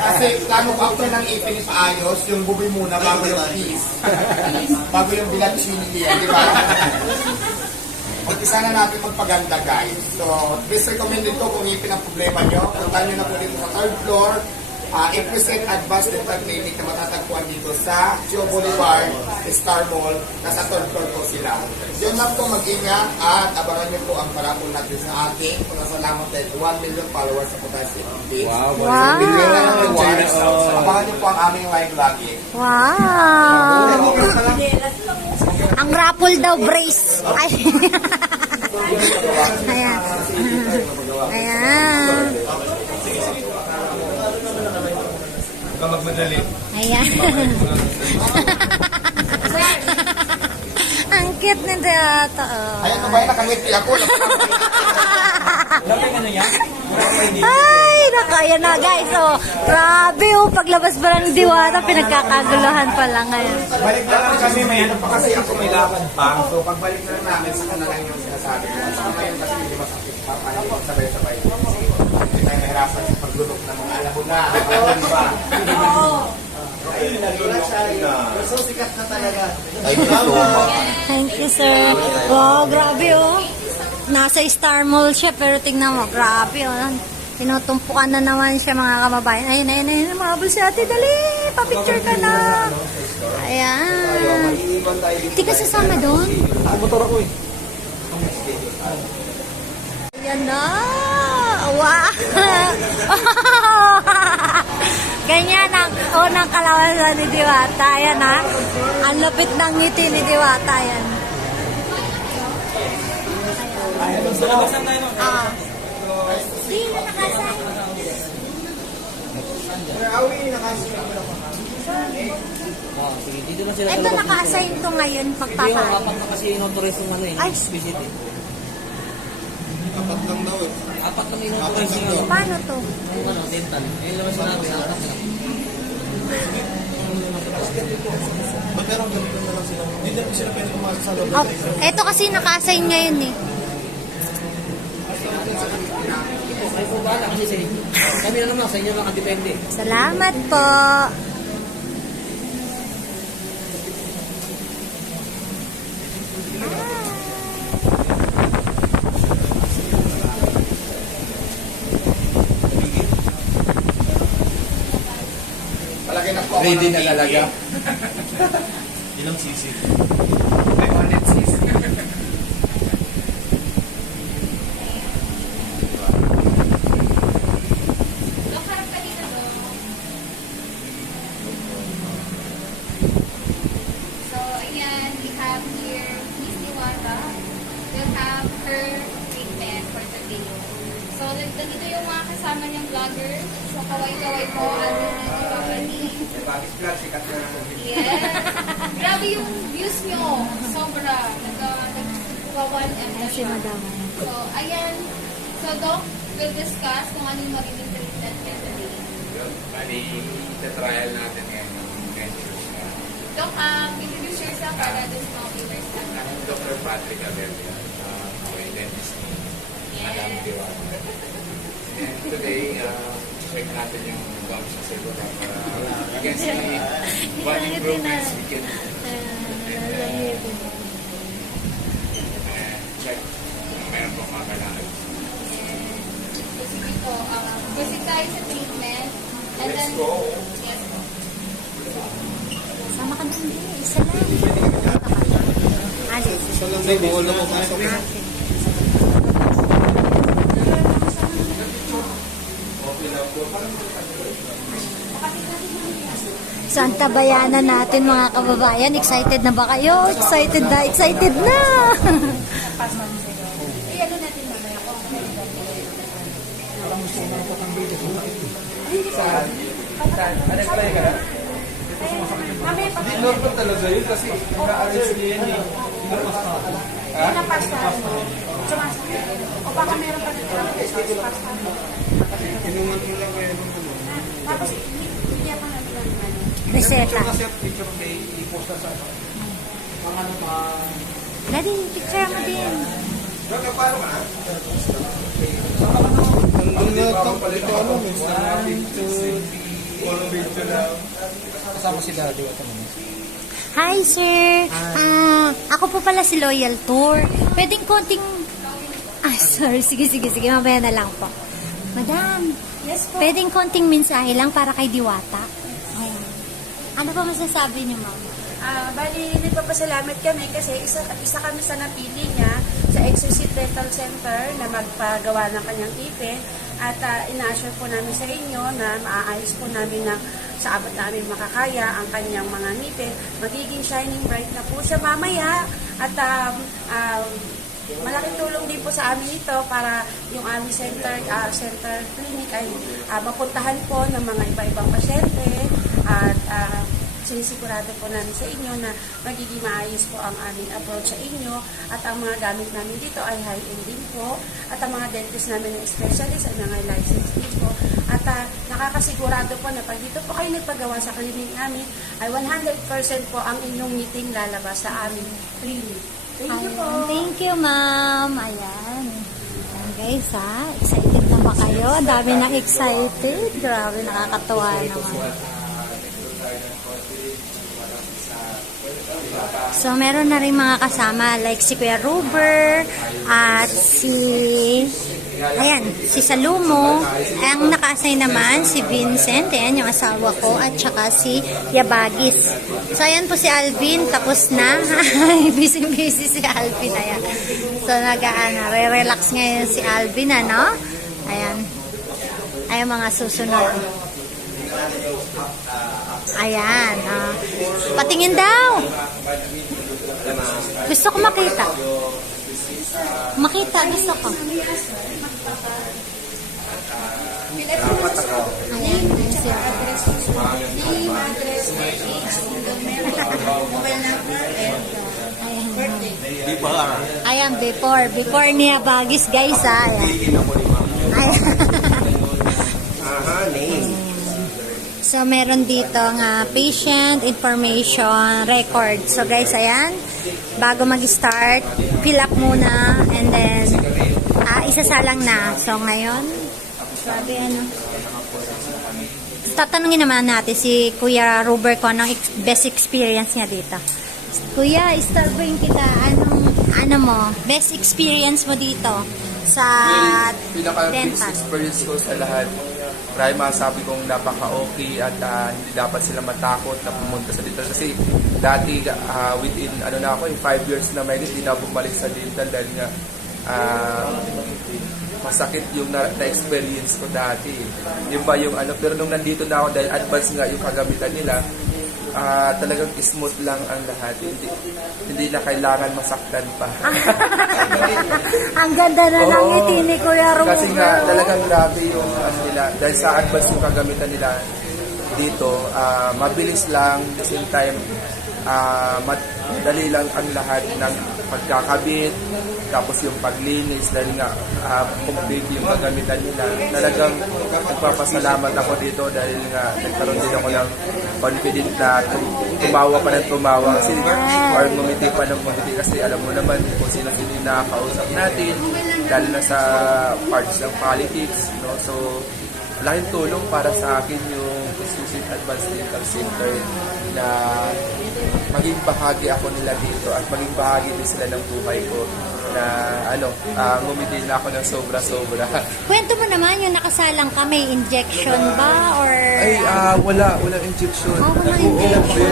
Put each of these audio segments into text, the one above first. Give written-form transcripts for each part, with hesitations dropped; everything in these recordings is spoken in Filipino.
Kasi plano ko after ng ipin ipaayos, yung buboy muna bago yung peas. Bago yung bilat chili yan, di ba? Umpisa na natin magpaganda, guys. So, please recommended ko kung ipin ang problema nyo. Punta nyo na po dito sa third floor. I-present Advanced Dental Clinic na matatagpuan dito sa Gio Boulevard, Star Mall. Nasa third floor po sila. Yun lang po, mag-ingat at abangan nyo po ang parapol natin sa ating. Salamat dahil 1 million followers sa Potassi page. Wow! Abangan nyo po ang aming live lagi. Wow! Ang raffle daw, brace. Ay. Ayan. Ayan. Magmadali. Ayan. Ang cute nito yata. Ayan, ba yun? Nakangiti ako. Ay, nakaya na guys. Oh, grabe oh. Paglabas ba ng Diwata, pinagkakaguluhan pa lang ngayon. Balik na lang kami. May ano pa kasi ako may lakad pa. So, pagbalik na lang namin, saka na lang yung sinasabi ko. Saka ngayon kasi hindi masakit pa. Ano po, sabay-sabay. Hindi tayo nahirapan sa paglulok ng mga alam mo na. Di ba? Oo. So, sikat na talaga. Thank you, sir. Wow, grabe oh. Nasa Star Mall siya, pero tingnan mo, grabe oh. Tinutumpukan na naman siya mga kababayan. Ayun, ayun, ayun. Mahabol si ate. Dali, papicture ka na. Ayan. Hindi ka sasama doon? Motor ako eh. Ayan na. Wow. Ganyan ang unang kalawasan ni Diwata. Ayan na. Ang lapit ng ngiti ni Diwata. Ayan. Hindi na nakasan. Dito na sila. Ito naka-assign to ngayon pagpapaan. Apat na kasi in-authorize yung ano eh. Ay. Visit eh. Apat lang daw eh. Apat lang in-authorize yung ano. Paano to? Yung ano, dental. Yung labas na natin. Apat lang. Ba't meron ganito na lang sila? Hindi na po sila pwede pumasok sa loob. Oh, ito kasi naka-assign ngayon eh. Ay po ba kasi sa inyo? Kami na naman sa inyo nakadepende. Salamat po. Palagay na po ako Ready ng na TV. talaga. Ilang sisi? 500 sisi. So, ayan, we have here Miss Diwata. We'll have her treatment for today. So, nandito yung mga kasama niyang vlogger. So, kaway-kaway po, Alvin and Ivapani. Yes. Grabe yung views niyo. Sobra. Nagkawan and Si Madam. So, ayan. So, Doc, we'll discuss kung ano yung magiging treatment niya today. Bali, trial natin ngayon ng ventures na Doc, introduce yourself para this mga viewers na. I'm Dr. Patrick Abelio, ako yung dentist ni Madam Diwata. And today, check natin yung bumps sa silver para you can see what improvements we can do. And check kung mayroon pong mga kailangan. So, sige po, proceed tayo sa treatment. And Let's then, go! yes po. Sama ka na hindi. Isa lang. Alis. Isa lang may buhol na pumasok. Santa Bayanan natin mga kababayan. Excited na ba kayo? Excited na, excited na! Hindi normal talaga yun kasi nag-arrange niya yan eh. O baka meron pa dito lang Kinuman mo lang kayo ng ano. tapos hindi pa natin Reseta. Kasi picture kay i-post na sa ano. Mga ano mga... Daddy, picture mo din. Paano ka na? Saka ano, Hanggang na ito, ito ano, Mr. 1, 2, 3, 4 video lang. Kasama si Daddy at ano. Hi, sir. Ako po pala si Loyal Tour. Pwedeng konting... sorry. Sige. Mamaya na lang po. Madam, Yes po. pwedeng konting mensahe lang para kay Diwata. Ayan. Ano pa masasabi niyo, ma'am? Bali, nagpapasalamat kami kasi isa kami sa napili niya sa Exercise Dental Center na magpagawa ng kanyang ipin at ina-assure po namin sa inyo na maaayos po namin ng sa abot namin makakaya ang kanyang mga ngipin. Magiging shining bright na po siya mamaya at malaking tulong din po sa amin ito para yung aming center clinic ay mapuntahan po ng mga iba-ibang pasyente at sinisigurado po namin sa inyo na magiging maayos po ang aming approach sa inyo at ang mga gamit namin dito ay high-end din po at ang mga dentist namin na specialist ay mga licensed din po at nakakasigurado po na pag dito po kayo nagpagawa sa clinic namin ay 100% po ang inyong meeting lalabas sa aming clinic. Thank you po. Ayan, thank you, ma'am. Ayan. Ayan, guys, ha? Excited na ba kayo? Ang dami na excited. Grabe, nakakatuwa naman. So, meron na rin mga kasama like si Kuya Ruber at si Salumo. Ang naka-assign naman si Vincent, ayan yung asawa ko, at saka si Yabagis. So, ayan po si Alvin, tapos na. Busy-busy si Alvin, ayan. So, re-relax ngayon si Alvin, ano? Ayan. Ayan mga susunod. Ayan. Patingin daw. Gusto ko makita. Gusto ko. Ayan. Ayan, before niya bagis, guys, ha. Ayan. So, meron dito nga patient information record. So, guys, ayan. Bago mag-start, fill up muna. And then, isasalang na. So, ngayon, sabi ano. Tatanungin naman natin si Kuya Ruber ko anong best experience niya dito. Kuya, istorbohin kita. Ano mo? Best experience mo dito sa Pinaka-best dental? experience ko sa lahat. Marami masasabi kong napaka-okay at hindi dapat sila matakot na pumunta sa dental. Kasi dati, within 5 years na may hindi na bumalik sa dental dahil nga masakit yung na-experience ko dati. Yung ba yung pero nung nandito na ako dahil advance nga yung kagamitan nila, talagang smooth lang ang lahat. Hindi na kailangan masaktan pa. Ang ganda na ng ngiti ni Kuya Ruber. Kasi nga talagang grabe yung nila. Dahil sa advance yung kagamitan nila dito, mabilis lang, at the same time, madali lang ang lahat ng pagkakabit, tapos yung paglinis, dahil nga complete yung gagamitan nila. Talagang nagpapasalamat ako dito dahil nga nagkaroon din ako ng confident na tumawa pa ng tumawa kasi or ngumiti pa ng ngumiti kasi alam mo naman kung sino-sino yung nakakausap natin dahil na sa parts ng politics, no? So laking tulong para sa akin yung Exclusive Advanced Dental Center na maging bahagi ako nila dito at maging bahagi din sila ng buhay ko na ngumiti na ako ng sobra-sobra. Kwento mo naman yung nakasalang ka, may injection ba? Or Walang injection. walang Oo, injection.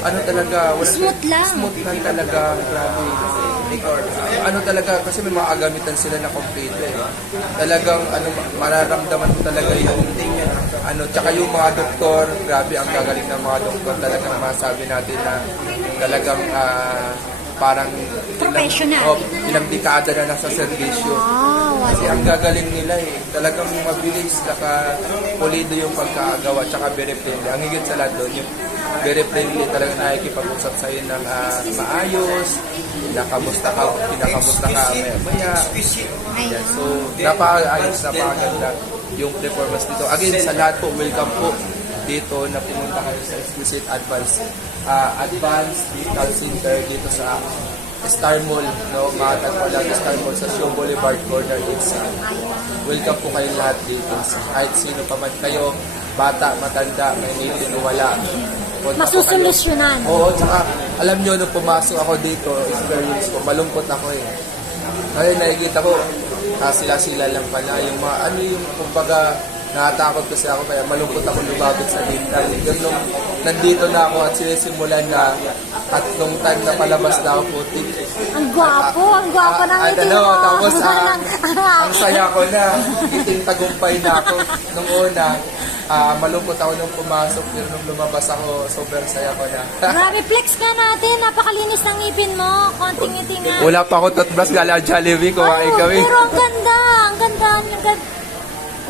very talaga. Smooth lang. Smooth lang talaga. Grabe. Talaga, kasi may mga agamitan sila na complete Talagang, mararamdaman mo talaga yung, tsaka yung mga doktor, grabe, ang gagaling ng mga doktor, talagang masabi natin na talagang, parang Professional. ilang dekada na nasa serbisyo. Kasi ang gagaling nila talagang mabilis, saka pulido yung pagkagawa, tsaka very friendly. Ang higit sa lahat doon, yung very friendly, talagang nakikipag-usap sa'yo ng maayos, kinakamusta ka maya. Yan. So, napaka-ayos, napakaganda yung performance dito. Again, sa lahat po, welcome po dito na pumunta kayo sa Exclusive Advanced Dental Center dito sa Star Mall, no? Makatagpo lang sa Star Mall sa Shaw Boulevard Corner East. Welcome po kayo lahat dito. Kahit sino pa man kayo, bata, matanda, may native o wala. Punta po kayo. Masusolusyonan. Oo, tsaka alam nyo, nung pumasok ako dito, experience ko, malungkot ako eh. Ngayon nakikita ko, sila-sila lang pala. Yung mga, ano yung, kumbaga, nakatakot kasi ako, kaya malungkot ako lumabot sa dental. Yung nung nandito na ako at sinisimulan na, at nung time na palabas na ako putik. Ang gwapo ng ngiti mo. Tapos ang saya ko na, iting tagumpay na ako. Nung una, malungkot ako nung pumasok, pero nung lumabas ako, sobrang saya ko na. Grabe, flex ka natin. Napakalinis ng ngipin mo. Konting ngiti nga. Wala pa ako toothbrush, gala Jollibee, kumain kami. Pero ang ganda. Ang ganda.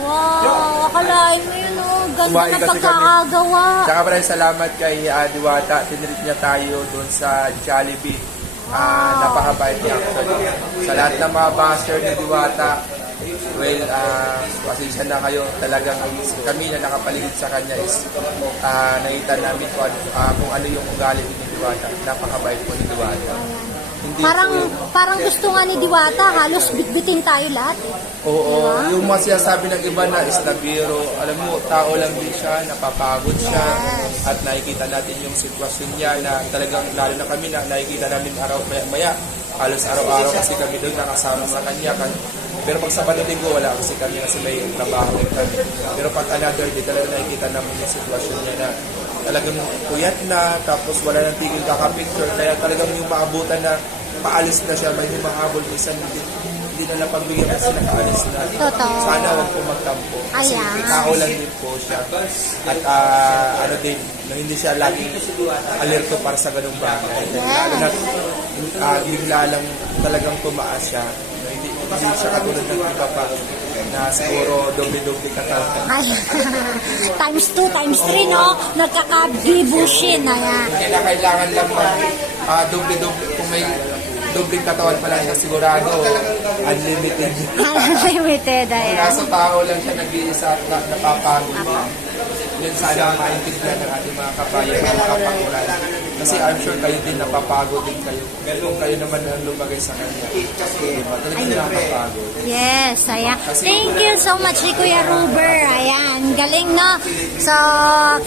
Wow, akalain mo yun, oh. Ganda Kumain ng kasi pagkakagawa. Tsaka maraming salamat kay Diwata. Tinreat niya tayo doon sa Jollibee. Napakabait niya actually. Sa lahat ng mga basher ni Diwata, well, pasensya na kayo. Talagang kami na nakapaligid sa kanya is nakita namin kung ano yung ugali ni Diwata. Napakabait po ni Diwata. Hindi Parang gusto nga ni Diwata, halos bitbitin tayo lahat eh. Oo, yung mga sinasabi ng iba na is na biro, alam mo, tao lang din siya, napapagod siya, at nakikita natin yung sitwasyon niya na talagang, lalo na kami na nakikita namin maya, halos araw-araw kasi kami doon nakasama sa kanya. Pero pag sa Linggo, wala kasi kami kasi may trabaho kami. Pero pag another day, talagang nakikita namin yung sitwasyon niya na talagang puyat na, tapos wala nang tigil kakapicture, kaya talagang yung maabutan na paalis na siya, may humahabol minsan, hindi na napagbigyan kasi nakaalis na. Totoo. Sana huwag po magtampo. Kasi Ayan. tao lang din po siya. At ano din, hindi siya laging alerto para sa ganung bagay. Lalo na bigla lang talagang tumaas siya. Hindi siya katulad ng iba pa na siguro doble-doble katawan. Ay, times 2, times 3, no? Nagkakabibushin. Ayan. Kailangan lang doble-doble. Kung may dobling katawan pala siya, sigurado unlimited. Unlimited, ayan. Nasa tao lang siya nag-iisa at napapagod. Yun sana maintindihan ng ating mga kabayan na makapagulan. Kasi I'm sure kayo din napapagod din kayo. Kung kayo naman ang lumagay sa kanya. Diba? Talagang napapagod. Yes, ayan. Thank you so much, Kuya Ruber. Ayan, galing, no? So,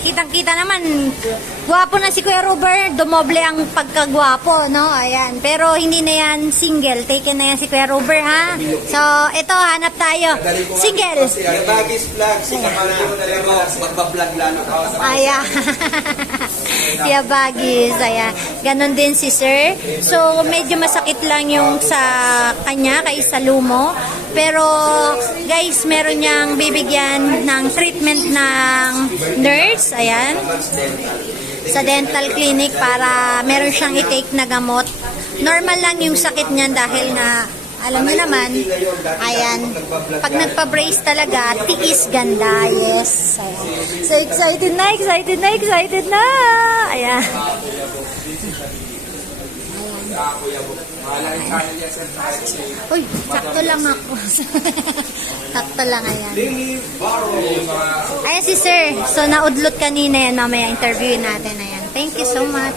kitang-kita naman, gwapo na si Kuya Ruber, dumoble ang pagkagwapo, no? Ayan, pero hindi na yan single. Taken na yan si Kuya Ruber, ha? So, ito, hanap tayo. Single. Bagis vlog, si Kamalyo na rin magbablog lalo. Ayan. Kuya Bagis, ayan. Ganon din si Sir. So, medyo masakit lang yung sa kanya, kay Salumo. Pero, guys, meron niyang bibigyan ng treatment ng nurse, ayan, sa dental clinic para meron siyang i-take na gamot. Normal lang yung sakit niyan dahil nga, alam mo naman, ayan, pag nagpa-brace talaga, tiis ganda, yes. Ayan. So, excited na. Ayan. Uy, sakto lang ako. Sakto lang, ayan. Ayan si Sir. So, naudlot kanina yan. Mamaya interviewin natin. Ayan. Thank you so much.